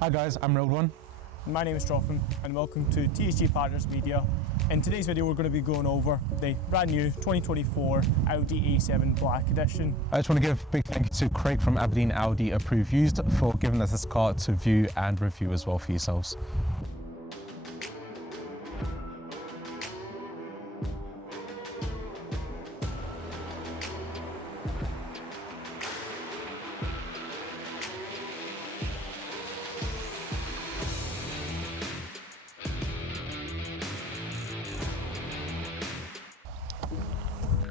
Hi guys, I'm Road One. My name is Tropham and welcome to TSG Partners Media. In today's video we're going to be going over the brand new 2024 Audi A7 Black Edition. I just want to give a big thank you to Craig from Aberdeen Audi Approved Used for giving us this car to view and review as well for yourselves.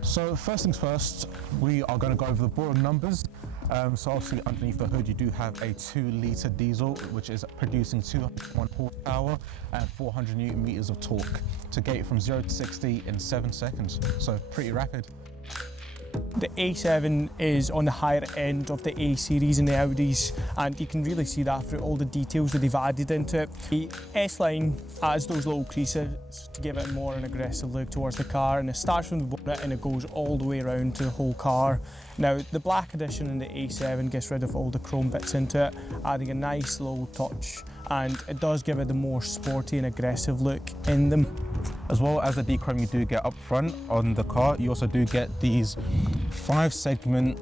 So first things first, we are going to go over the board numbers. So obviously underneath the hood you do have a 2-litre diesel which is producing 201 horsepower and 400 newton meters of torque to get it from 0 to 60 in 7 seconds, so pretty rapid. The A7 is on the higher end of the A series in the Audis, and you can really see that through all the details that they've added into it. The S-Line adds those little creases to give it more an aggressive look towards the car, and it starts from the bonnet and it goes all the way around to the whole car. Now the Black Edition in the A7 gets rid of all the chrome bits into it, adding a nice low touch, and it does give it the more sporty and aggressive look in them. As well as the dechrome you do get up front on the car, you also do get these 5-segment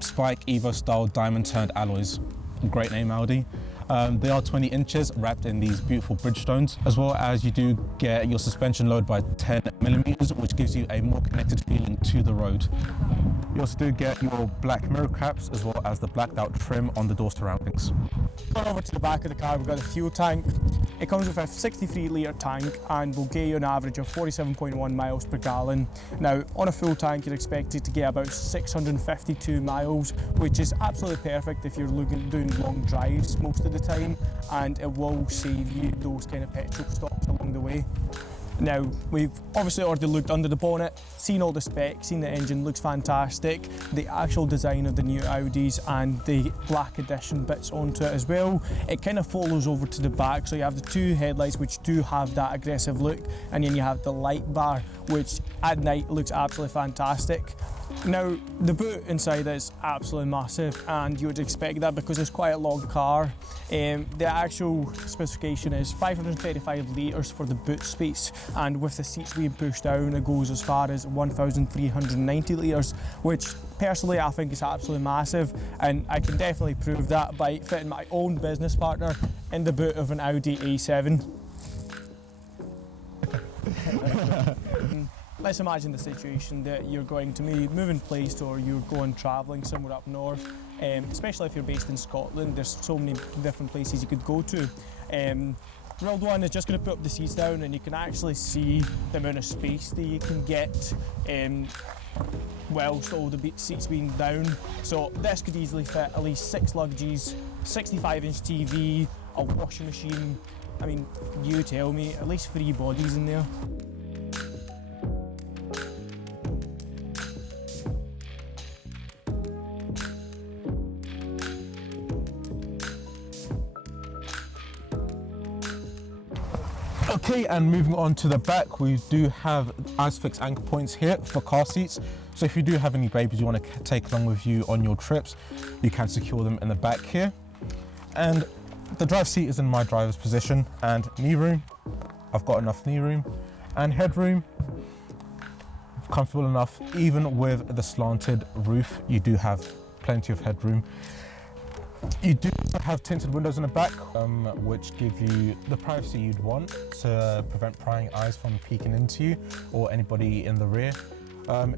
Spike Evo style diamond turned alloys. Great name, Audi. They are 20 inches wrapped in these beautiful Bridgestones, as well as you do get your suspension lowered by 10 millimeters, which gives you a more connected feeling to the road. You also do get your black mirror caps as well as the blacked out trim on the door surroundings. Going over to the back of the car, we've got a fuel tank. It comes with a 63-litre tank and will get you an average of 47.1 miles per gallon. Now, on a full tank, you're expected to get about 652 miles, which is absolutely perfect if you're doing long drives most of the time, and it will save you those kind of petrol stops along the way. Now, we've obviously already looked under the bonnet, seen all the specs, seen the engine, looks fantastic. The actual design of the new Audis and the Black Edition bits onto it as well. It kind of follows over to the back, so you have the two headlights which do have that aggressive look, and then you have the light bar, which at night looks absolutely fantastic. Now, the boot inside is absolutely massive, and you would expect that because it's quite a long car. The actual specification is 535 litres for the boot space, and with the seats being pushed down, it goes as far as 1,390 litres, which personally I think is absolutely massive, and I can definitely prove that by fitting my own business partner in the boot of an Audi A7. Let's imagine the situation that you're going to be moving place, or you're going travelling somewhere up north, especially if you're based in Scotland. There's so many different places you could go to. Road One is just going to put up the seats down, and you can actually see the amount of space that you can get whilst all the seats being down. So this could easily fit at least 6 luggages, 65-inch TV, a washing machine. I mean, you tell me, at least 3 bodies in there. Okay, and moving on to the back, we do have ISOFIX anchor points here for car seats. So if you do have any babies you want to take along with you on your trips, you can secure them in the back here. And the drive seat is in my driver's position, and knee room, I've got enough knee room, and headroom, comfortable enough. Even with the slanted roof, you do have plenty of headroom. You do have tinted windows in the back, which give you the privacy you'd want to prevent prying eyes from peeking into you or anybody in the rear.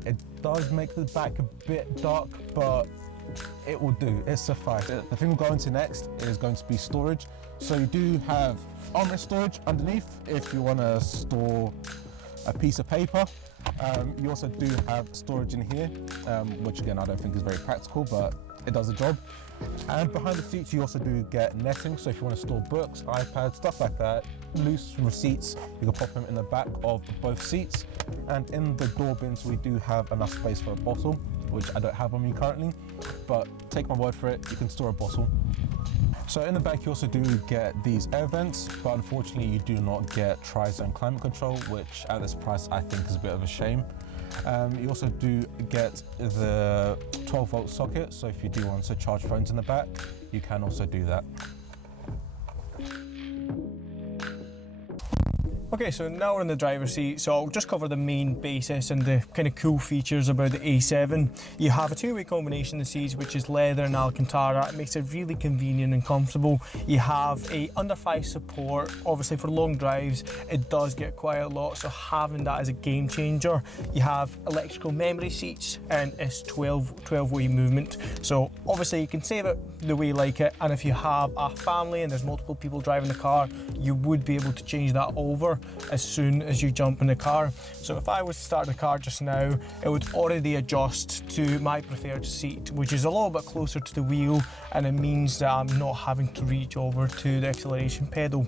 It does make the back a bit dark, but it will do, it suffices. The thing we'll go into next is going to be storage. So you do have armrest storage underneath if you want to store a piece of paper. You also do have storage in here, which again I don't think is very practical, but it does the job. And behind the seats you also do get netting, so if you want to store books, iPads, stuff like that, loose receipts, you can pop them in the back of both seats. And in the door bins we do have enough space for a bottle, which I don't have on me currently, but take my word for it, you can store a bottle. So in the back you also do get these air vents, but unfortunately you do not get tri-zone climate control, which at this price I think is a bit of a shame. You also do get the 12-volt socket, so if you do want to charge phones in the back, you can also do that. Okay, so now we're in the driver's seat, so I'll just cover the main basis and the kind of cool features about the A7. You have a two-way combination of seats, which is leather and Alcantara. It makes it really convenient and comfortable. You have a under-thigh support. Obviously for long drives, it does get quite a lot, so having that is a game changer. You have electrical memory seats and it's 12-way movement. So obviously you can save it the way you like it, and if you have a family and there's multiple people driving the car, you would be able to change that over as soon as you jump in the car. So if I was to start the car just now, it would already adjust to my preferred seat, which is a little bit closer to the wheel, and it means that I'm not having to reach over to the acceleration pedal.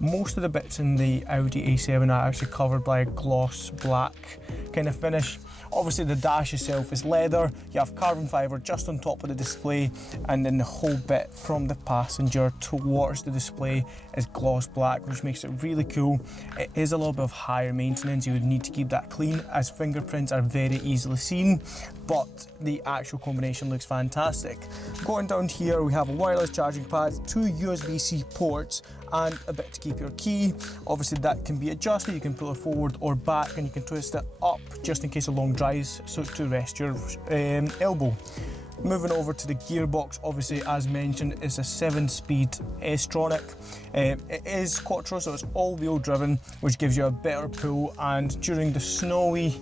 Most of the bits in the Audi A7 are actually covered by a gloss black kind of finish. Obviously the dash itself is leather, you have carbon fibre just on top of the display, and then the whole bit from the passenger towards the display is gloss black, which makes it really cool. It is a little bit of higher maintenance, you would need to keep that clean as fingerprints are very easily seen, but the actual combination looks fantastic. Going down here we have a wireless charging pad, two USB-C ports, and a bit to keep your key. Obviously that can be adjusted, you can pull it forward or back, and you can twist it up just in case of long drives, so to rest your elbow. Moving over to the gearbox, obviously as mentioned, it's a 7-speed S-tronic. It is quattro, so it's all-wheel driven, which gives you a better pull, and during the snowy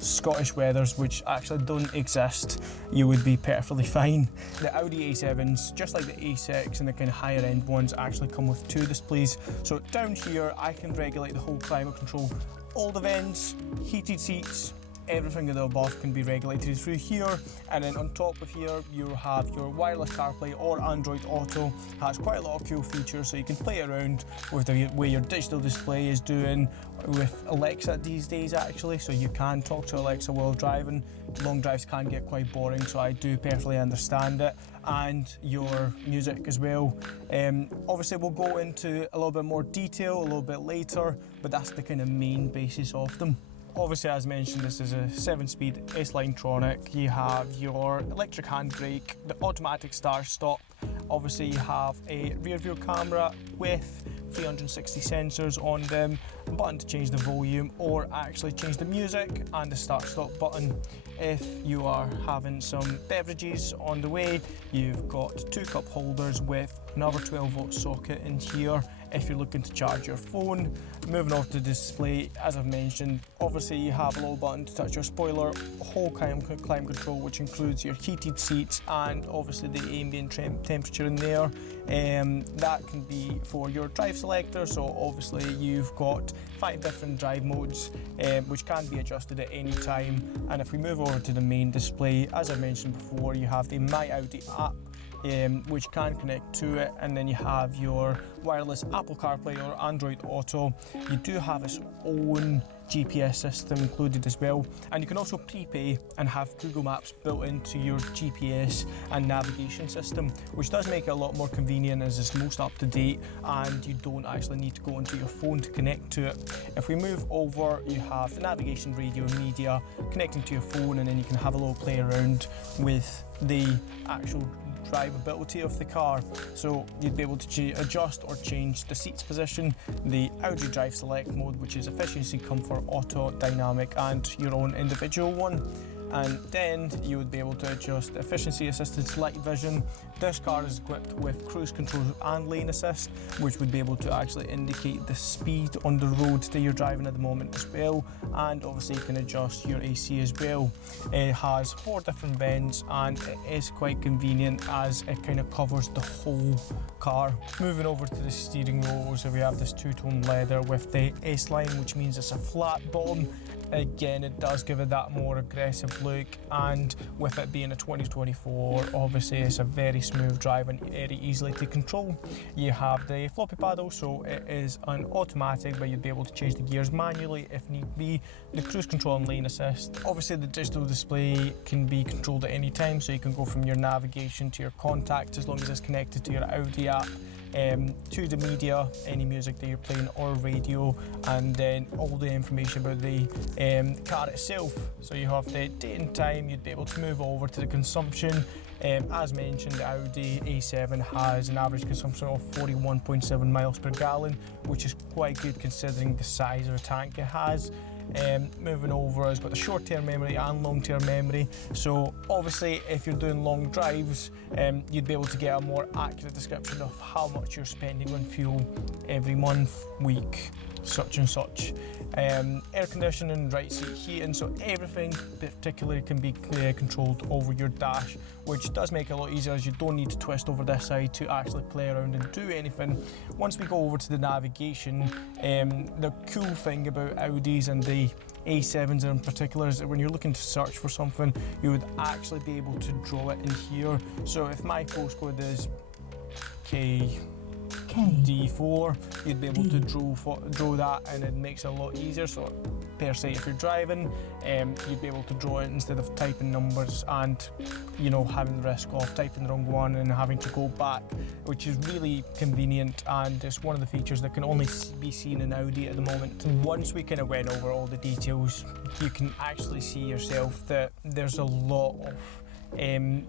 Scottish weathers, which actually don't exist, you would be perfectly fine. The Audi A7s, just like the A6 and the kind of higher end ones, actually come with two displays. So down here I can regulate the whole climate control. All the vents, heated seats, everything of the above can be regulated through here, and then on top of here you have your wireless CarPlay or Android Auto. Has quite a lot of cool features, so you can play around with the way your digital display is doing with Alexa these days actually, so you can talk to Alexa while driving. Long drives can get quite boring, so I do perfectly understand it, and your music as well. Obviously we'll go into a little bit more detail a little bit later, but that's the kind of main basis of them. Obviously, as mentioned, this is a 7-speed S-Line Tronic. You have your electric handbrake, the automatic start-stop. Obviously, you have a rear-view camera with 360 sensors on them, a button to change the volume or actually change the music, and the start-stop button. If you are having some beverages on the way, you've got two cup holders with another 12-volt socket in here if you're looking to charge your phone. Moving off the display, as I've mentioned, obviously you have a little button to touch your spoiler, whole climate control, which includes your heated seats and obviously the ambient temperature in there. That can be for your drive selector, so obviously you've got 5 different drive modes, which can be adjusted at any time. And if we move over to the main display, as I mentioned before, you have the My Audi app, which can connect to it, and then you have your wireless Apple CarPlay or Android Auto. You do have its own GPS system included as well, and you can also prepay and have Google Maps built into your GPS and navigation system, which does make it a lot more convenient as it's most up to date and you don't actually need to go into your phone to connect to it. If we move over, you have the navigation, radio, media connecting to your phone, and then you can have a little play around with the actual drivability of the car. So you'd be able to adjust or change the seat's position, the Audi Drive Select mode, which is efficiency, comfort, auto, dynamic, and your own individual one. And then you would be able to adjust efficiency assisted select vision. This car is equipped with cruise control and lane assist, which would be able to actually indicate the speed on the road that you're driving at the moment as well. And obviously you can adjust your AC as well. It has 4 different vents and it is quite convenient as it kind of covers the whole car. Moving over to the steering wheel, so we have this two-tone leather with the S-Line, which means it's a flat bottom. Again, it does give it that more aggressive look, and with it being a 2024, obviously it's a very smooth drive and very easily to control. You have the floppy paddle, so it is an automatic, but you'd be able to change the gears manually if need be. The cruise control and lane assist. Obviously the digital display can be controlled at any time, so you can go from your navigation to your contacts as long as it's connected to your Audi app. To the media, any music that you're playing or radio, and then all the information about the car itself. So you have the date and time, you'd be able to move over to the consumption, As mentioned, the Audi A7 has an average consumption of 41.7 miles per gallon, which is quite good considering the size of the tank it has. Moving over, it's got the short-term memory and long-term memory, so obviously if you're doing long drives, you'd be able to get a more accurate description of how much you're spending on fuel every month, week, such and such. Air conditioning, right seat heating, so everything particularly can be controlled over your dash, which does make it a lot easier as you don't need to twist over this side to actually play around and do anything. Once we go over to the navigation, the cool thing about Audis and the A7s in particular is that when you're looking to search for something, you would actually be able to draw it in here. So if my postcode is D4, you'd be able to draw that, and it makes it a lot easier. So per se, if you're driving, you'd be able to draw it instead of typing numbers and, you know, having the risk of typing the wrong one and having to go back, which is really convenient, and it's one of the features that can only be seen in Audi at the moment. Once we kind of went over all the details, you can actually see yourself that there's a lot of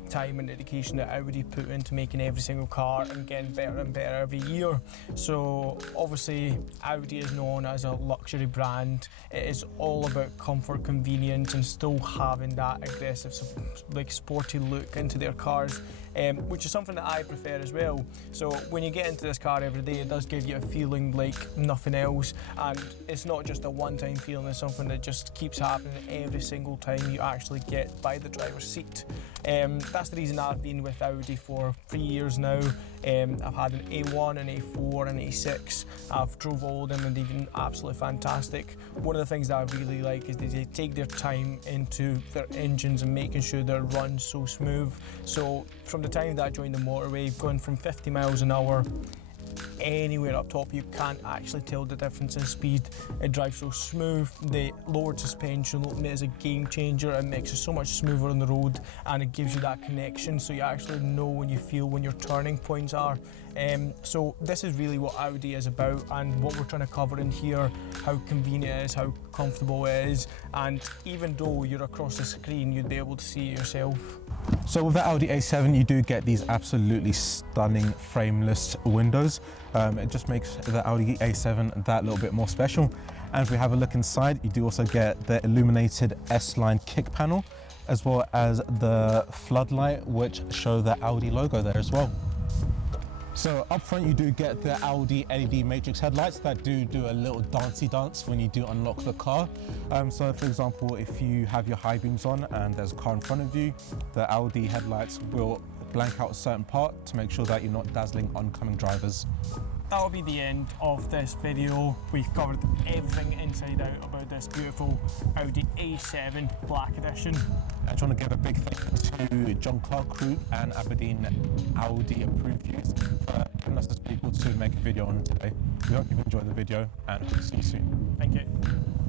time and dedication that Audi put into making every single car and getting better and better every year. So obviously Audi is known as a luxury brand. It is all about comfort, convenience, and still having that aggressive, like, sporty look into their cars, which is something that I prefer as well. So when you get into this car every day, it does give you a feeling like nothing else, and it's not just a one-time feeling, it's something that just keeps happening every single time you actually get by the driver's seat. That's the reason I've been with Audi for 3 years now. I've had an A1, an A4, an A6. I've drove all of them and they've been absolutely fantastic. One of the things that I really like is they take their time into their engines and making sure they run so smooth. So from the time that I joined the motorway, going from 50 miles an hour anywhere up top, you can't actually tell the difference in speed. It drives so smooth. The lowered suspension is a game changer. It makes it so much smoother on the road, and it gives you that connection, so you actually know when you feel when your turning points are. So this is really what Audi is about, and what we're trying to cover in here: how convenient it is, how comfortable it is, and even though you're across the screen, you'd be able to see it yourself. So with the Audi A7, you do get these absolutely stunning frameless windows. It just makes the Audi A7 that little bit more special. And if we have a look inside, you do also get the illuminated S-Line kick panel, as well as the floodlight, which show the Audi logo there as well. So up front, you do get the Audi LED matrix headlights that do a little dancey dance when you do unlock the car. So for example, if you have your high beams on and there's a car in front of you, the Audi headlights will blank out a certain part to make sure that you're not dazzling oncoming drivers. That will be the end of this video. We've covered everything inside out about this beautiful Audi A7 Black Edition. I just want to give a big thank you to John Clark Crew and Aberdeen Audi Approved Use for giving us the people to make a video on today. We hope you've enjoyed the video and hope to see you soon. Thank you.